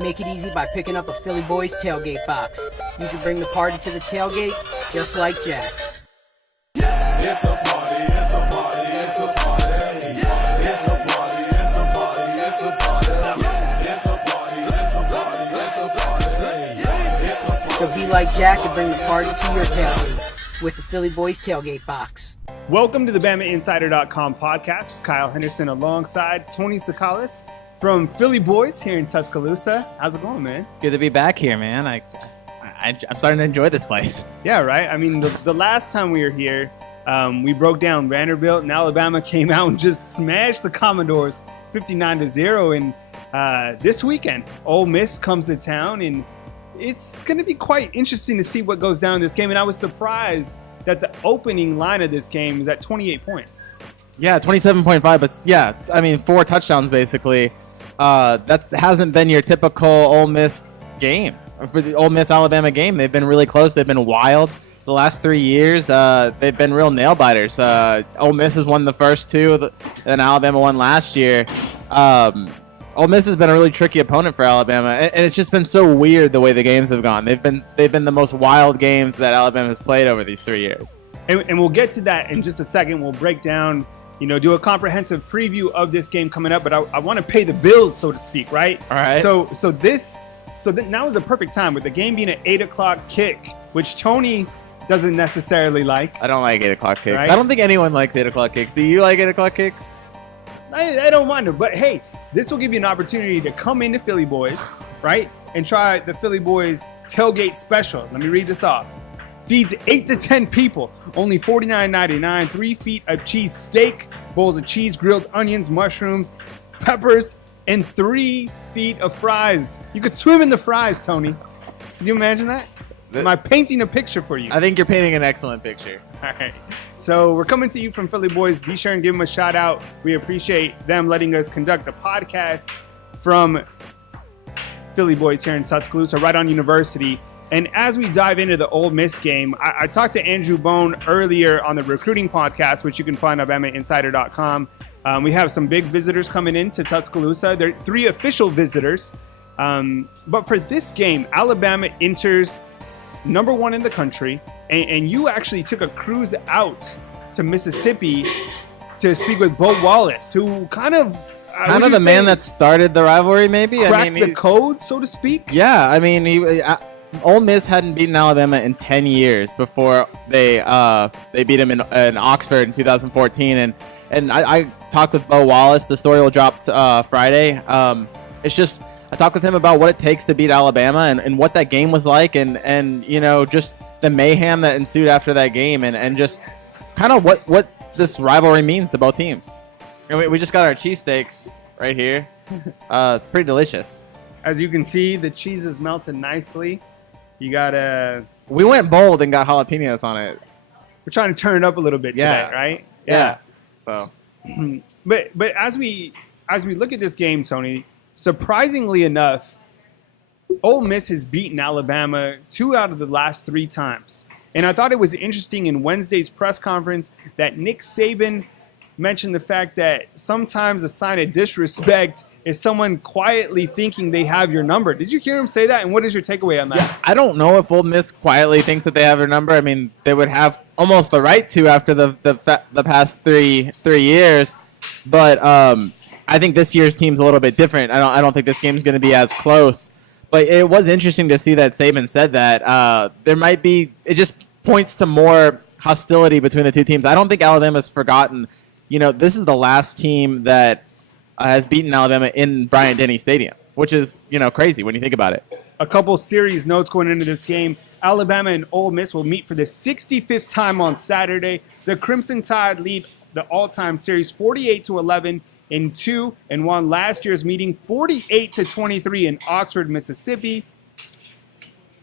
Make it easy by picking up a Philly Boyz tailgate box. You can bring the party to the tailgate just like Jack. It's a party, it's a party, it's a party. It's a party, it's a party, it's a party. It's a party, it's a party, it's a party. So be like Jack and bring the party to your tailgate with the Philly Boyz tailgate box. Welcome to the BamaInsider.com podcast. It's Kyle Henderson alongside Tony Tsoukalas from Philly Boyz here in Tuscaloosa. How's it going, man? It's good to be back here, man. I'm starting to enjoy this place. Yeah, right? I mean, the last time we were here, we broke down Vanderbilt, and Alabama came out and just smashed the Commodores 59-0. And this weekend, Ole Miss comes to town, and it's going to be quite interesting to see what goes down in this game. And I was surprised that the opening line of this game is at 28 points. Yeah, 27.5, but yeah, I mean, 4 touchdowns basically. That hasn't been your typical Ole Miss game. The Ole Miss Alabama game. They've been really close. They've been wild the last 3 years. They've been real nail biters. Ole Miss has won the first 2, and Alabama won last year. Ole Miss has been a really tricky opponent for Alabama, and it's just been so weird the way the games have gone. They've been the most wild games that Alabama has played over these 3 years. And we'll get to that in just a second. We'll break down, do a comprehensive preview of this game coming up. But I want to pay the bills, so to speak, right? All right. So now is the perfect time with the game being an 8 o'clock kick, which Tony doesn't necessarily like. I don't like 8 o'clock kicks. Right? I don't think anyone likes 8 o'clock kicks. Do you like 8 o'clock kicks? I don't mind them. But hey, this will give you an opportunity to come into Philly Boyz, right? And try the Philly Boyz tailgate special. Let me read this off. Feeds 8 to 10 people. Only $49.99. 3 feet of cheese steak, bowls of cheese, grilled onions, mushrooms, peppers, and 3 feet of fries. You could swim in the fries, Tony. Can you imagine that? Am I painting a picture for you? I think you're painting an excellent picture. All right. So we're coming to you from Philly Boyz. Be sure and give them a shout out. We appreciate them letting us conduct a podcast from Philly Boyz here in Tuscaloosa, right on University. And as we dive into the Ole Miss game, I talked to Andrew Bone earlier on the recruiting podcast, which you can find on BamaInsider.com. We have some big visitors coming in to Tuscaloosa. There are 3 official visitors. But for this game, Alabama enters number 1 in the country. And you actually took a cruise out to Mississippi to speak with Bo Wallace, who kind of the man that started the rivalry, maybe? Cracked the code, so to speak? Yeah, I mean, Ole Miss hadn't beaten Alabama in 10 years before they beat him in Oxford in 2014. And I talked with Bo Wallace. The story will drop Friday. It's just I talked with him about what it takes to beat Alabama and what that game was like and just the mayhem that ensued after that game and just kind of what this rivalry means to both teams. We just got our cheesesteaks right here. It's pretty delicious. As you can see, the cheese is melted nicely. You got We went bold and got jalapenos on it. We're trying to turn it up a little bit today, right? Yeah. So, but as we look at this game, Tony, surprisingly enough, Ole Miss has beaten Alabama 2 out of the last 3 times. And I thought it was interesting in Wednesday's press conference that Nick Saban mentioned the fact that sometimes a sign of disrespect is someone quietly thinking they have your number. Did you hear him say that? And what is your takeaway on that? Yeah, I don't know if Ole Miss quietly thinks that they have your number. I mean, they would have almost the right to after the past three years. But I think this year's team's a little bit different. I don't think this game's going to be as close. But it was interesting to see that Saban said that. There might be – it just points to more hostility between the 2 teams. I don't think Alabama's forgotten. This is the last team that has beaten Alabama in Bryant-Denny Stadium, which is, crazy when you think about it. A couple series notes going into this game. Alabama and Ole Miss will meet for the 65th time on Saturday. The Crimson Tide lead the all-time series 48-11 in 2 and won last year's meeting 48-23 in Oxford, Mississippi.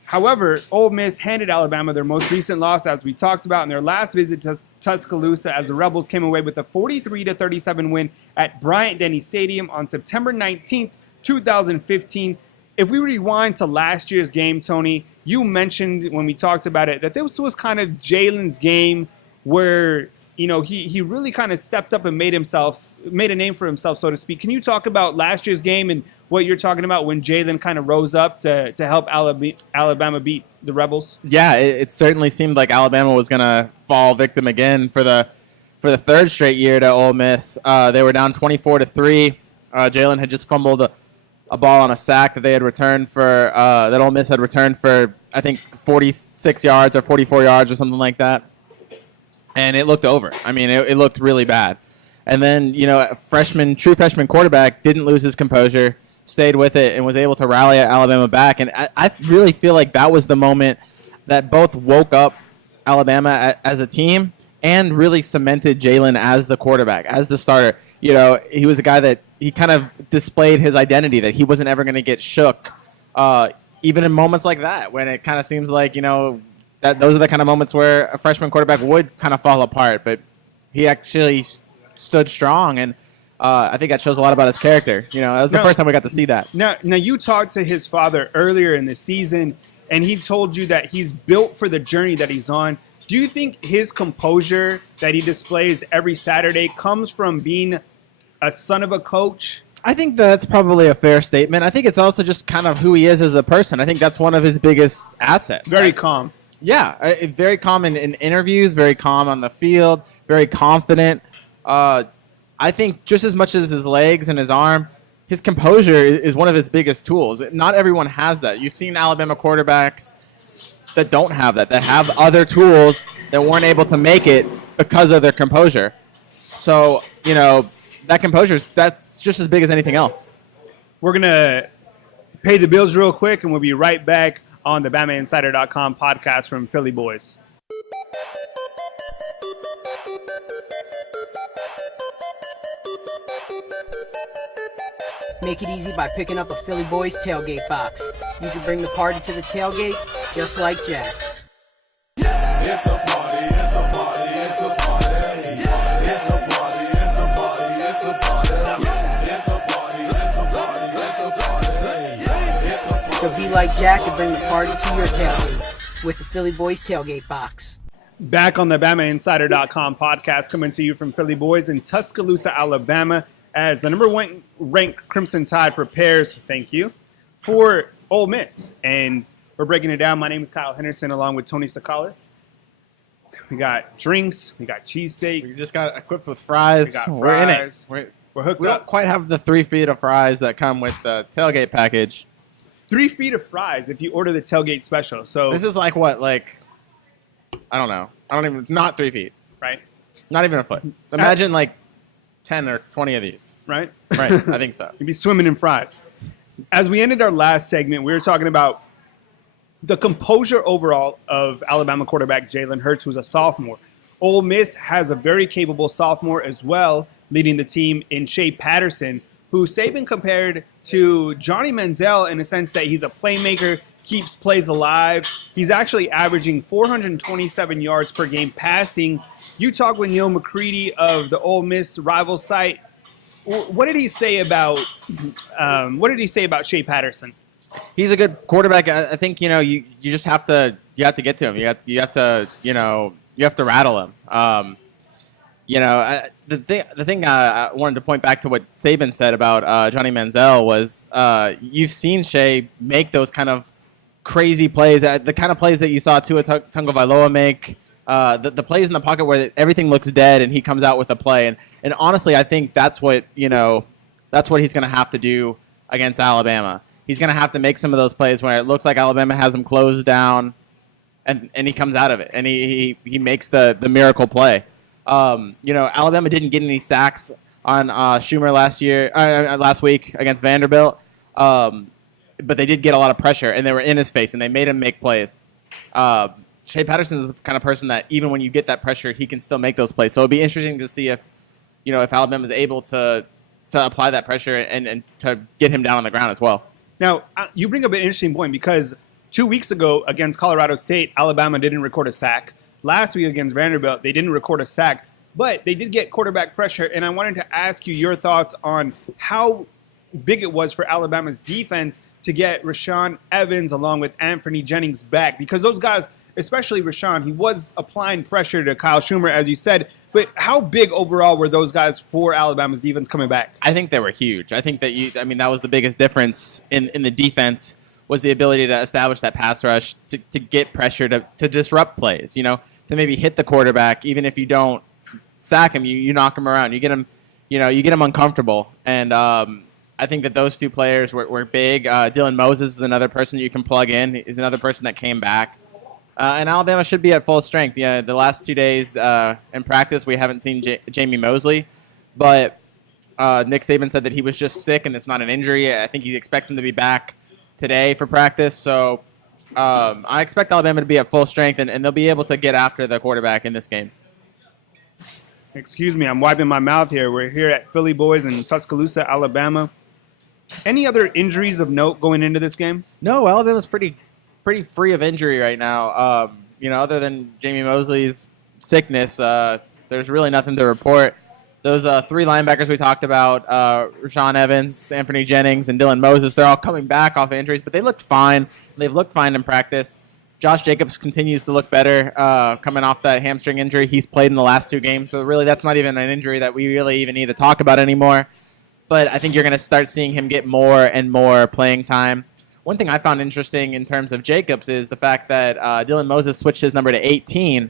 However, Ole Miss handed Alabama their most recent loss, as we talked about, in their last visit to Tuscaloosa, as the Rebels came away with a 43-37 win at Bryant-Denny Stadium on September 19th, 2015. If we rewind to last year's game, Tony, you mentioned when we talked about it that this was kind of Jalen's game where he really kind of stepped up and made a name for himself, so to speak. Can you talk about last year's game and what you're talking about when Jalen kind of rose up to help Alabama beat the Rebels? Yeah, it certainly seemed like Alabama was going to fall victim again for the third straight year to Ole Miss. They were down 24-3. Jalen had just fumbled a ball on a sack that they had returned for that Ole Miss had returned for, I think, 46 yards or 44 yards or something like that. And it looked over. I mean, it looked really bad. And then, a true freshman quarterback didn't lose his composure, stayed with it, and was able to rally Alabama back. And I really feel like that was the moment that both woke up Alabama as a team and really cemented Jalen as the quarterback, as the starter. He was a guy that he kind of displayed his identity, that he wasn't ever going to get shook, even in moments like that, when it kind of seems like, that those are the kind of moments where a freshman quarterback would kind of fall apart. But he actually stood strong, and I think that shows a lot about his character. That was the first time we got to see that. Now you talked to his father earlier in the season, and he told you that he's built for the journey that he's on. Do you think his composure that he displays every Saturday comes from being a son of a coach? I think that's probably a fair statement. I think it's also just kind of who he is as a person. I think that's one of his biggest assets. Very calm. Yeah, very calm in interviews, very calm on the field, very confident. I think just as much as his legs and his arm, his composure is one of his biggest tools. Not everyone has that. You've seen Alabama quarterbacks that don't have that have other tools that weren't able to make it because of their composure. So, that composure, that's just as big as anything else. We're going to pay the bills real quick, and we'll be right back on the BamaInsider.com podcast from Philly Boys. Make it easy by picking up a Philly Boys tailgate box. You can bring the party to the tailgate just like Jack. It's a party, it's a party, it's a party. It's a party, it's a party, it's a party. It's a party, it's a party, it's a party. It's a party. So be like Jack and bring the party to your tailgate with the Philly Boys tailgate box. Back on the BamaInsider.com podcast, coming to you from Philly Boys in Tuscaloosa, Alabama, as the number one ranked Crimson Tide prepares, thank you, for Ole Miss. And we're breaking it down. My name is Kyle Henderson, along with Tony Tsoukalas. We got drinks. We got cheesesteak. We just got equipped with fries. We got We're in it. fries. We're hooked We don't up. quite have the 3 feet of fries that come with the tailgate package. 3 feet of fries if you order the tailgate special. So This is like what? Like, I don't know. Not 3 feet. right, Not even a foot. Imagine like 10 or 20 of these. right. Right. I think so. You'd be swimming in fries. As we ended our last segment, we were talking about the composure overall of Alabama quarterback Jalen Hurts, who's a sophomore. Ole Miss has a very capable sophomore as well, leading the team in Shea Patterson, who Saban compared to Johnny Manziel in a sense that he's a playmaker, keeps plays alive. He's actually averaging 427 yards per game passing. You talk with Neil McCready of the Ole Miss rival site. What did he say about Shea Patterson? He's a good quarterback. I think you just have to get to him. You have to rattle him. The thing I wanted to point back to what Saban said about Johnny Manziel was you've seen Shea make those kind of crazy plays, the kind of plays that you saw Tua Tagovailoa make, the plays in the pocket where everything looks dead and he comes out with a play. And honestly, I think that's what he's going to have to do against Alabama. He's going to have to make some of those plays where it looks like Alabama has him closed down, and he comes out of it and he makes the miracle play. Alabama didn't get any sacks on Schumer last week against Vanderbilt, but they did get a lot of pressure and they were in his face and they made him make plays. Shea Patterson is the kind of person that even when you get that pressure, he can still make those plays. So it'd be interesting to see if Alabama is able to apply that pressure and to get him down on the ground as well. Now, you bring up an interesting point because 2 weeks ago against Colorado State, Alabama didn't record a sack. Last week against Vanderbilt, they didn't record a sack, but they did get quarterback pressure. And I wanted to ask you your thoughts on how big it was for Alabama's defense to get Rashaan Evans along with Anthony Jennings back, because those guys, especially Rashawn, he was applying pressure to Kyle Schumer, as you said. But how big overall were those guys for Alabama's defense coming back? I think they were huge. I think that that was the biggest difference in the defense was the ability to establish that pass rush, to get pressure, to disrupt plays, to maybe hit the quarterback. Even if you don't sack him, you knock him around. You get him, you get him uncomfortable. And I think that those two players were big. Dylan Moses is another person you can plug in. He's another person that came back. And Alabama should be at full strength. Yeah, the last 2 days in practice, we haven't seen Jamie Mosley. But Nick Saban said that he was just sick and it's not an injury. I think he expects him to be back today for practice. So I expect Alabama to be at full strength, and they'll be able to get after the quarterback in this game. Excuse me, I'm wiping my mouth here. We're here at Philly Boyz in Tuscaloosa, Alabama. Any other injuries of note going into this game? No, Alabama's pretty free of injury right now. Other than Jamie Mosley's sickness, there's really nothing to report. Those three linebackers we talked about, Rashaan Evans, Anthony Jennings, and Dylan Moses, they're all coming back off injuries, but they looked fine. They've looked fine in practice. Josh Jacobs continues to look better coming off that hamstring injury. He's played in the last 2 games, so really that's not even an injury that we really even need to talk about anymore. But I think you're going to start seeing him get more and more playing time. One thing I found interesting in terms of Jacobs is the fact that Dylan Moses switched his number to 18.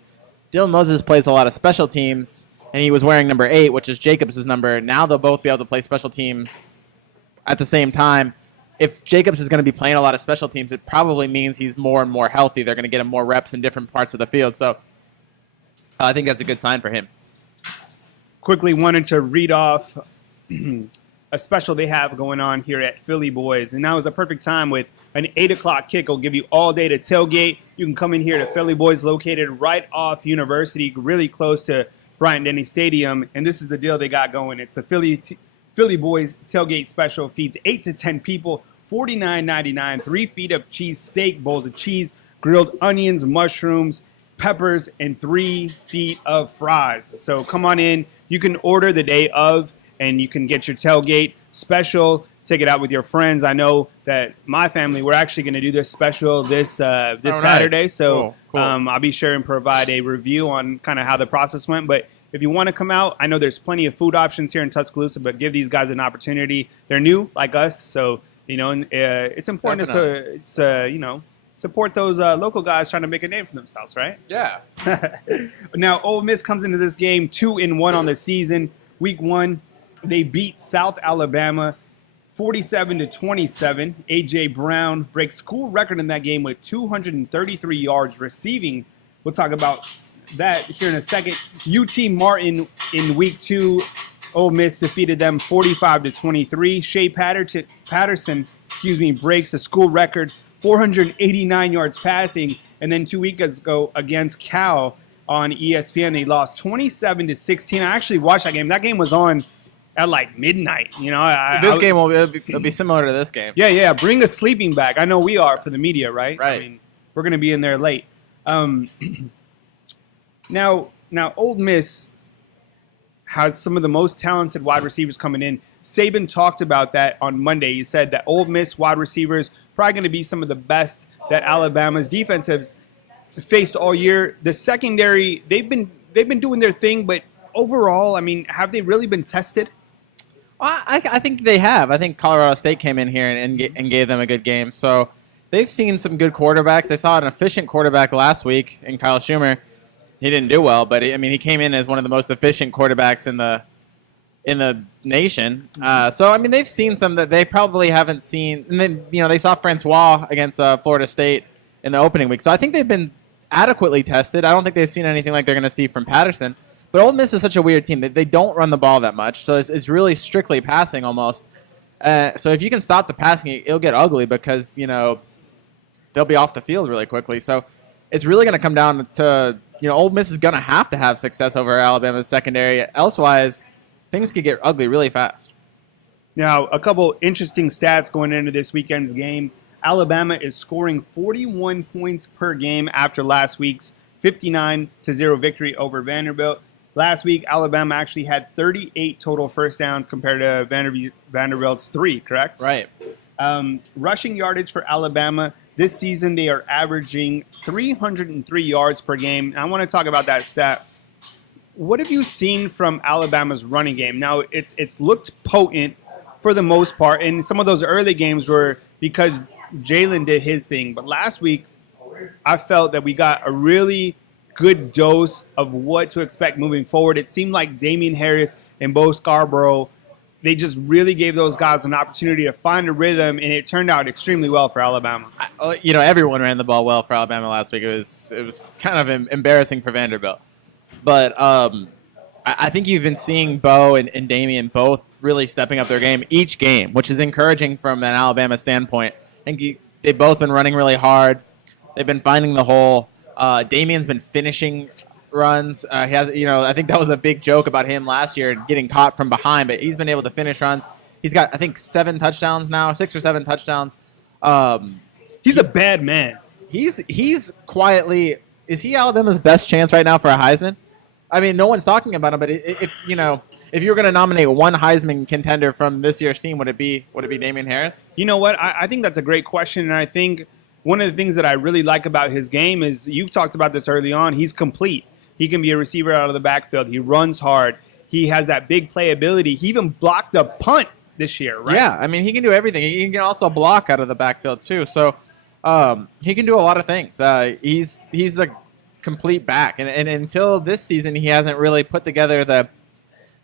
Dylan Moses plays a lot of special teams, and he was wearing number 8, which is Jacobs' number. Now they'll both be able to play special teams at the same time. If Jacobs is going to be playing a lot of special teams, it probably means he's more and more healthy. They're going to get him more reps in different parts of the field. So I think that's a good sign for him. Quickly wanted to read off a special they have going on here at Philly Boyz. And now is a perfect time with an 8 o'clock kick. It'll give you all day to tailgate. You can come in here to Philly Boyz, located right off University, really close to Bryant-Denny Stadium. And this is the deal they got going. It's the Philly Boyz tailgate special. Feeds 8 to 10 people, $49.99, 3 feet of cheese steak, bowls of cheese, grilled onions, mushrooms, peppers, and 3 feet of fries. So come on in. You can order the day of, and you can get your tailgate special. Take it out with your friends. I know that my family, we're actually going to do this special this Saturday. Nice. So Cool. I'll be sure and provide a review on kind of how the process went. But if you want to come out, I know there's plenty of food options here in Tuscaloosa, but give these guys an opportunity. They're new like us, so it's important to support those local guys trying to make a name for themselves, right? Yeah. Now, Ole Miss comes into this game 2-1 on the season. Week 1, they beat South Alabama 47-27. A.J. Brown breaks school record in that game with 233 yards receiving. We'll talk about that here in a second. UT Martin in week 2, Ole Miss defeated them 45-23. Shea Patterson breaks the school record, 489 yards passing. And then 2 weeks ago against Cal on ESPN, they lost 27-16. I actually watched that game. That game was on at like midnight. This game will be similar to this game. Yeah. Bring a sleeping bag. I know we are for the media, right? Right. I mean, we're going to be in there late. Now, Ole Miss has some of the most talented wide receivers coming in. Saban talked about that on Monday. He said that Ole Miss wide receivers probably going to be some of the best that Alabama's defense has faced all year. The secondary, they've been doing their thing, but overall, I mean, have they really been tested? Well, I think they have. I think Colorado State came in here and gave them a good game. So they've seen some good quarterbacks. They saw an efficient quarterback last week in Kyle Schumer. He didn't do well, but he came in as one of the most efficient quarterbacks in the nation. So they've seen some that they probably haven't seen. And then they saw Francois against Florida State in the opening week. So I think they've been adequately tested. I don't think they've seen anything like they're going to see from Patterson. But Ole Miss is such a weird team. They don't run the ball that much, so it's really strictly passing almost. So if you can stop the passing, it'll get ugly because they'll be off the field really quickly. So it's really going to come down to Ole Miss is going to have success over Alabama's secondary. Elsewise, things could get ugly really fast. Now, a couple interesting stats going into this weekend's game. Alabama is scoring 41 points per game after last week's 59-0 victory over Vanderbilt. Last week, Alabama actually had 38 total first downs compared to Vanderbilt's 3, correct? Right. Rushing yardage for Alabama, This season, they are averaging 303 yards per game. And I want to talk about that stat. What have you seen from Alabama's running game? Now, it's looked potent for the most part, and some of those early games were because Jalen did his thing. But last week, I felt that we got a really good dose of what to expect moving forward. It seemed like Damian Harris and Bo Scarborough, they just really gave those guys an opportunity to find a rhythm, and it turned out extremely well for Alabama. Everyone ran the ball well for Alabama last week. It was kind of embarrassing for Vanderbilt. But I think you've been seeing Bo and Damian both really stepping up their game each game, which is encouraging from an Alabama standpoint. I think they've both been running really hard. They've been finding the hole. Damian's been finishing runs. He has, I think that was a big joke about him last year, getting caught from behind, but he's been able to finish runs. He's got, I think, 7 touchdowns now, 6 or 7 touchdowns. He's a bad man. He's quietly, is he Alabama's best chance right now for a Heisman? I mean, no one's talking about him, but if you were going to nominate one Heisman contender from this year's team, would it be Damian Harris? You know what? I think that's a great question, and I think one of the things that I really like about his game is, you've talked about this early on, he's complete. He can be a receiver out of the backfield. He runs hard. He has that big playability. He even blocked a punt this year, right? Yeah, I mean, he can do everything. He can also block out of the backfield too. So he can do a lot of things. He's the complete back, and until this season, he hasn't really put together the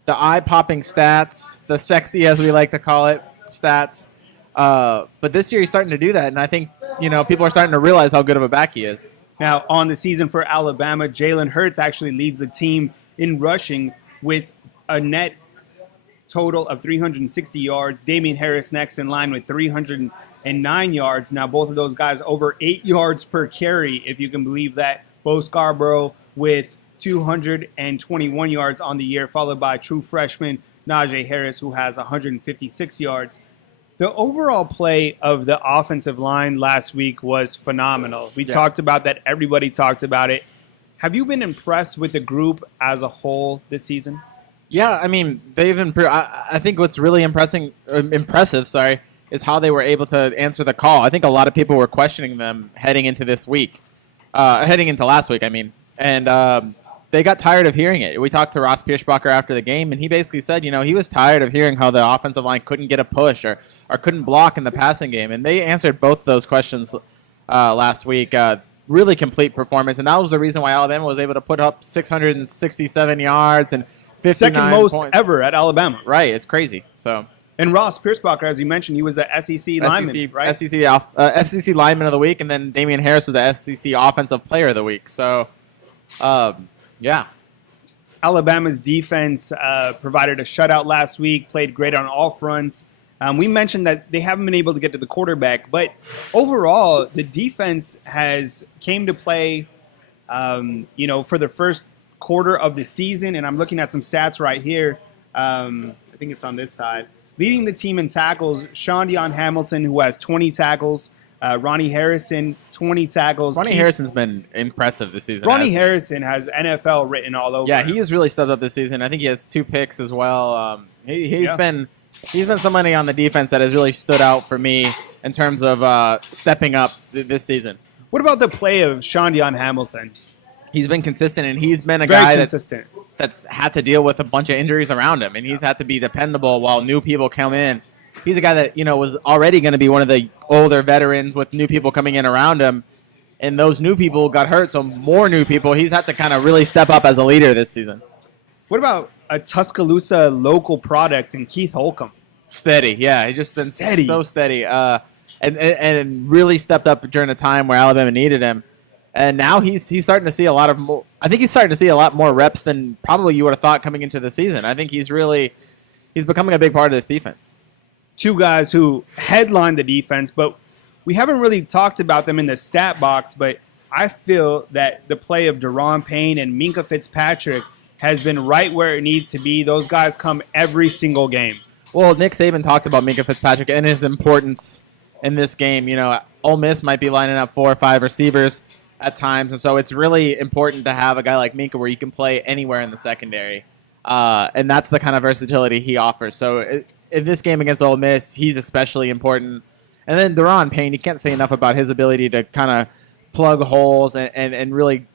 eye-popping stats, the sexy, as we like to call it, stats. But this year, he's starting to do that, and I think people are starting to realize how good of a back he is. Now, on the season for Alabama, Jalen Hurts actually leads the team in rushing with a net total of 360 yards. Damian Harris next in line with 309 yards. Now, both of those guys over 8 yards per carry, if you can believe that. Bo Scarborough with 221 yards on the year, followed by true freshman Najee Harris, who has 156 yards. The overall play of the offensive line last week was phenomenal. We talked about that. Everybody talked about it. Have you been impressed with the group as a whole this season? Yeah, I mean, they've improved. I think what's really impressive, is how they were able to answer the call. I think a lot of people were questioning them heading into this week. Heading into last week, I mean. And they got tired of hearing it. We talked to Ross Pierschbacher after the game, and he basically said, he was tired of hearing how the offensive line couldn't get a push or couldn't block in the passing game. And they answered both those questions last week. Really complete performance. And that was the reason why Alabama was able to put up 667 yards and 59 second most points. Ever at Alabama. Right, it's crazy. So. And Ross Pierschbacher, as you mentioned, he was the SEC lineman, right? SEC lineman of the week, and then Damian Harris was the SEC offensive player of the week. So, yeah. Alabama's defense provided a shutout last week, played great on all fronts. We mentioned that they haven't been able to get to the quarterback, but overall, the defense has came to play, for the first quarter of the season, and I'm looking at some stats right here. I think it's on this side. Leading the team in tackles, Sean Hamilton, who has 20 tackles. Ronnie Harrison, 20 tackles. Ronnie Harrison's been impressive this season. Ronnie Harrison has NFL written all over. Yeah, he has really stepped up this season. I think he has 2 picks as well. He's been somebody on the defense that has really stood out for me in terms of stepping up this season. What about the play of Sean Hamilton? He's been consistent, and he's been a Very guy consistent. That's had to deal with a bunch of injuries around him, and he's had to be dependable while new people come in. He's a guy that, was already going to be one of the older veterans with new people coming in around him, and those new people got hurt, so more new people. He's had to kind of really step up as a leader this season. What about a Tuscaloosa local product in Keith Holcomb? Steady, yeah. He's just been so steady, and really stepped up during a time where Alabama needed him. And now he's starting to see a lot of more. I think he's starting to see a lot more reps than probably you would have thought coming into the season. I think he's becoming a big part of this defense. 2 guys who headline the defense, but we haven't really talked about them in the stat box. But I feel that the play of Daron Payne and Minkah Fitzpatrick has been right where it needs to be. Those guys come every single game. Well, Nick Saban talked about Minkah Fitzpatrick and his importance in this game. Ole Miss might be lining up 4 or 5 receivers at times, and so it's really important to have a guy like Minkah where you can play anywhere in the secondary, and that's the kind of versatility he offers. So in this game against Ole Miss, he's especially important. And then Deron Payne, you can't say enough about his ability to kind of plug holes and really,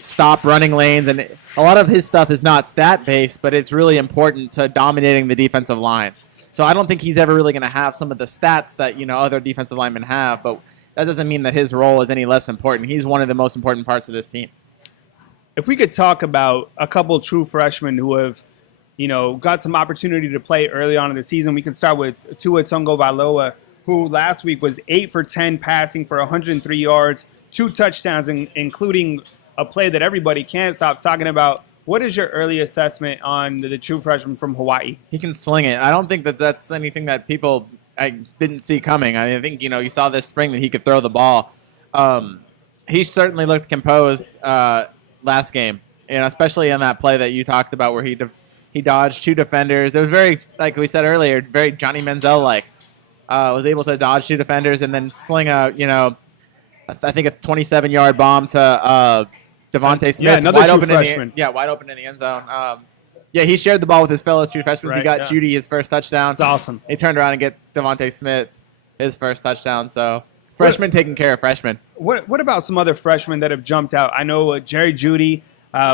stop running lanes. And a lot of his stuff is not stat-based, but it's really important to dominating the defensive line. So I don't think he's ever really going to have some of the stats that, other defensive linemen have, but that doesn't mean that his role is any less important. He's one of the most important parts of this team. If we could talk about a couple true freshmen who have, got some opportunity to play early on in the season, we can start with Tua Tagovailoa, who last week was 8 for 10 passing for 103 yards, 2 touchdowns, including a play that everybody can't stop talking about. What is your early assessment on the true freshman from Hawaii? He can sling it. I don't think that's anything that people didn't see coming. I think, you saw this spring that he could throw the ball. He certainly looked composed last game, especially in that play that you talked about where he dodged 2 defenders. It was very, like we said earlier, very Johnny Manziel-like. Was able to dodge 2 defenders and then sling I think a 27-yard bomb to Devontae Smith. Yeah, another true freshman. Wide open in the end zone. He shared the ball with his fellow true freshmen. Right, He got Judy his first touchdown. It's awesome. He turned around and get Devontae Smith his first touchdown. So freshmen taking care of freshmen. What about some other freshmen that have jumped out? I know Jerry Jeudy.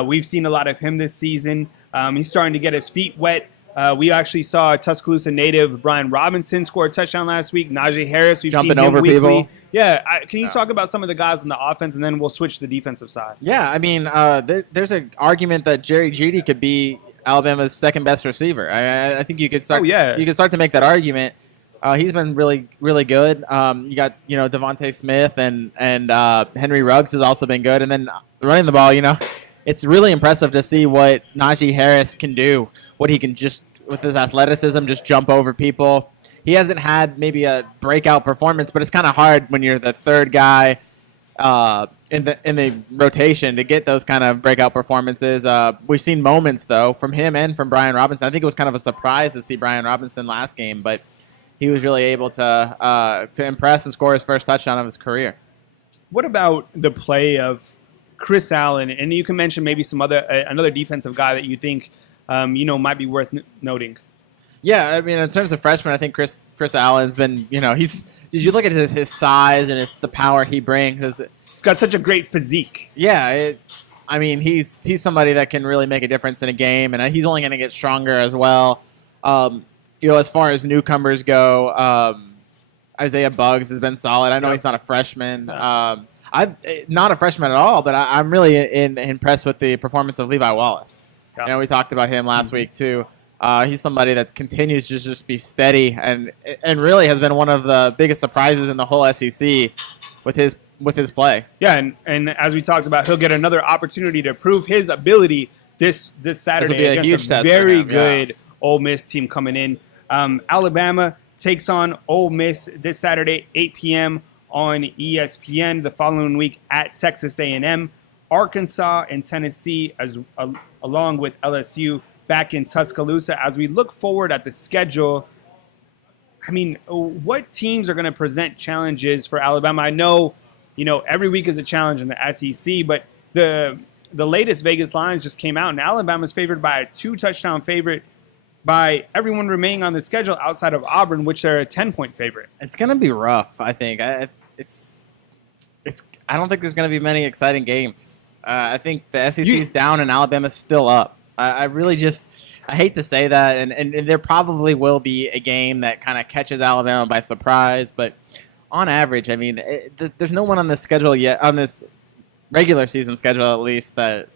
We've seen a lot of him this season. He's starting to get his feet wet. We actually saw Tuscaloosa native Brian Robinson score a touchdown last week. Najee Harris, we've Jumping seen him over weekly. people. Yeah, can you talk about some of the guys on the offense, and then we'll switch to the defensive side? Yeah, I mean, there's an argument that Jerry Jeudy could be Alabama's second best receiver. I think you could start. You could start to make that argument. He's been really, really good. You got Devontae Smith and Henry Ruggs has also been good, and then running the ball. It's really impressive to see what Najee Harris can do. What he can just with his athleticism, just jump over people. He hasn't had maybe a breakout performance, but it's kind of hard when you're the third guy in the rotation to get those kind of breakout performances. We've seen moments though from him and from Brian Robinson. I think it was kind of a surprise to see Brian Robinson last game, but he was really able to impress and score his first touchdown of his career. What about the play of Chris Allen? And you can mention maybe some another defensive guy that you think might be worth noting. Yeah, I mean, in terms of freshmen, I think Chris Allen's been, you look at his size and the power he brings. He's got such a great physique. Yeah, he's somebody that can really make a difference in a game, and he's only going to get stronger as well. As far as newcomers go, Isaiah Buggs has been solid. I know he's not a freshman. I'm not a freshman at all, but I'm really impressed with the performance of Levi Wallace. Yeah. We talked about him last week too. He's somebody that continues to just be steady and really has been one of the biggest surprises in the whole SEC with his play. Yeah, and as we talked about, he'll get another opportunity to prove his ability this Saturday against a very good Ole Miss team coming in. Alabama takes on Ole Miss this Saturday, 8 p.m. on ESPN. The following week at Texas A&M, Arkansas, and Tennessee, along with LSU, back in Tuscaloosa. As we look forward at the schedule, what teams are going to present challenges for Alabama? I know, every week is a challenge in the SEC, but the latest Vegas lines just came out, and Alabama's favored by a 2-touchdown favorite by everyone remaining on the schedule outside of Auburn, which they're a 10-point favorite. It's going to be rough, I think. I don't think there's going to be many exciting games. I think the SEC's down and Alabama's still up. I hate to say that, and there probably will be a game that kind of catches Alabama by surprise, but on average, there's no one on this schedule yet, on this regular season schedule at least, that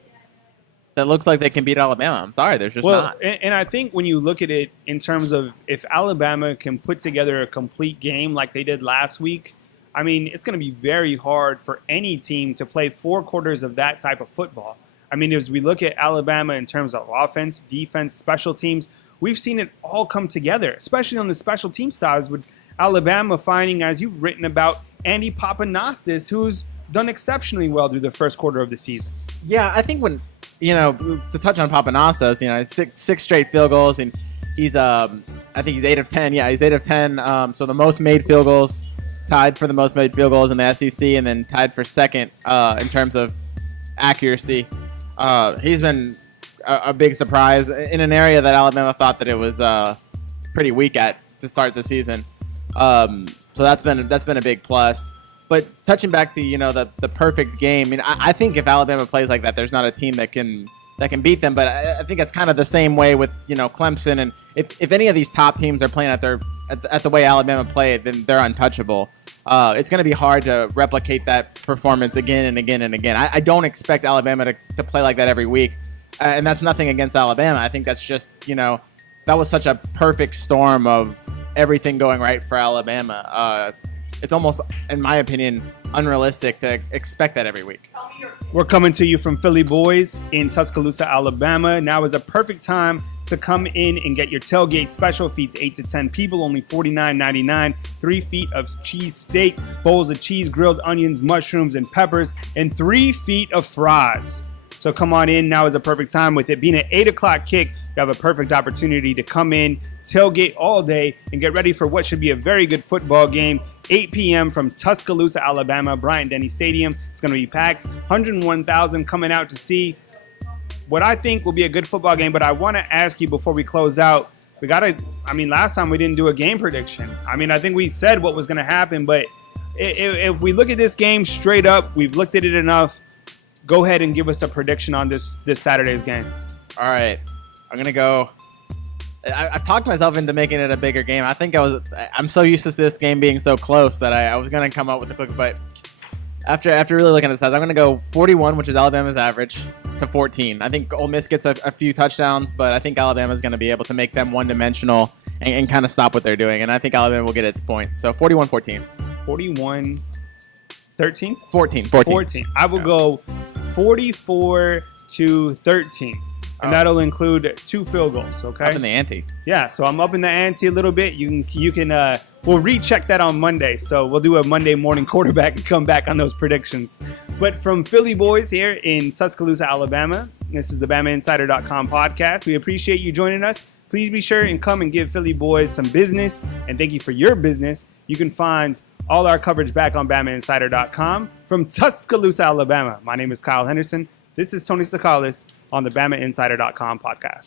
looks like they can beat Alabama. I'm sorry, there's just not. And I think when you look at it in terms of if Alabama can put together a complete game like they did last week, it's going to be very hard for any team to play 4 quarters of that type of football. As we look at Alabama in terms of offense, defense, special teams, we've seen it all come together, especially on the special team side with Alabama finding, as you've written about, Andy Papanastis, who's done exceptionally well through the first quarter of the season. Yeah, I think when, to touch on Papanastis, 6 straight field goals, and he's, I think he's 8 of 10. Yeah, he's 8 of 10. So the most made field goals, tied for the most made field goals in the SEC, and then tied for second in terms of accuracy. He's been a big surprise in an area that Alabama thought that it was pretty weak at to start the season. So that's been a big plus. But touching back to the perfect game, I mean, I think if Alabama plays like that, there's not a team that can beat them. But I think it's kind of the same way with Clemson, and if any of these top teams are playing at the way Alabama played, then they're untouchable. It's going to be hard to replicate that performance again and again and again. I don't expect Alabama to play like that every week, and that's nothing against Alabama. I think that's just that was such a perfect storm of everything going right for Alabama. It's almost, in my opinion, unrealistic to expect that every week. We're coming to you from Philly Boyz in Tuscaloosa, Alabama. Now is a perfect time to come in and get your tailgate special. Feeds 8 to 10 people, only $49.99. 3 feet of cheese steak, bowls of cheese, grilled onions, mushrooms, and peppers, and 3 feet of fries. So come on in. Now is a perfect time. With it being an 8 o'clock kick, you have a perfect opportunity to come in, tailgate all day, and get ready for what should be a very good football game. 8 p.m. from Tuscaloosa, Alabama, Bryant-Denny Stadium. It's going to be packed. 101,000 coming out to see what I think will be a good football game. But I want to ask you before we close out, last time we didn't do a game prediction. I think we said what was going to happen, but if we look at this game straight up, we've looked at it enough. Go ahead and give us a prediction on this Saturday's game. All right. I'm going to go. I've talked myself into making it a bigger game. I'm so used to this game being so close that I was going to come up with a quick, but after really looking at the stats, I'm going to go 41, which is Alabama's average, to 14. I think Ole Miss gets a few touchdowns, but I think Alabama's going to be able to make them one-dimensional and kind of stop what they're doing, and I think Alabama will get its points. So 41-14. 41-13? 14. I will go 44-13. And that'll include 2 field goals, okay? Up in the ante. Yeah, so I'm up in the ante a little bit. You can we'll recheck that on Monday. So we'll do a Monday morning quarterback and come back on those predictions. But from Philly Boyz here in Tuscaloosa, Alabama, this is the BamaInsider.com podcast. We appreciate you joining us. Please be sure and come and give Philly Boyz some business. And thank you for your business. You can find all our coverage back on BamaInsider.com from Tuscaloosa, Alabama. My name is Kyle Henderson. This is Tony Tsoukalas on the BamaInsider.com podcast.